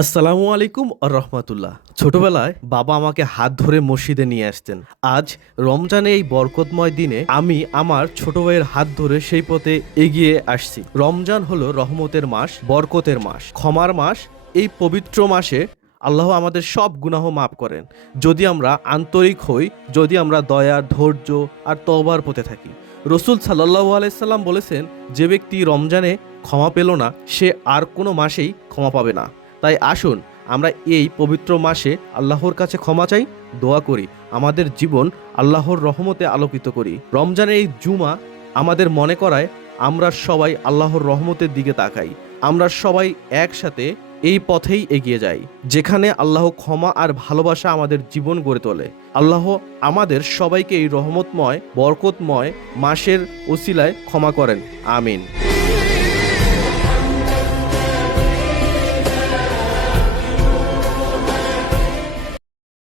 আসসালামু আলাইকুম রহমতুল্লাহ। ছোটবেলায় বাবা আমাকে হাত ধরে মসজিদে নিয়ে আসতেন। আজ রমজানে এই বরকতময় দিনে আমি আমার ছোট ভাইয়ের হাত ধরে সেই পথে এগিয়ে আসছি। রমজান হলো রহমতের মাস, বরকতের মাস, ক্ষমার মাস। এই পবিত্র মাসে আল্লাহ আমাদের সব গুনাহ মাফ করেন যদি আমরা আন্তরিক হই, যদি আমরা দয়া, ধৈর্য আর তওবার পথে থাকি। রসুল সাল্লাল্লাহু আলাইহি সাল্লাম বলেছেন, যে ব্যক্তি রমজানে ক্ষমা পেল না সে আর কোনো মাসেই ক্ষমা পাবে না। তাই আসুন আমরা এই পবিত্র মাসে আল্লাহর কাছে ক্ষমা চাই, দোয়া করি, আমাদের জীবন আল্লাহর রহমতে আলোকিত করি। রমজানের এই জুমা আমাদের মনে করায় আমরা সবাই আল্লাহর রহমতের দিকে তাকাই। আমরা সবাই একসাথে এই পথেই এগিয়ে যাই, যেখানে আল্লাহ ক্ষমা আর ভালোবাসা আমাদের জীবন গড়ে তোলে। আল্লাহ আমাদের সবাইকে এই রহমতময়, বরকতময় মাসের ওসিলায় ক্ষমা করেন। আমিন।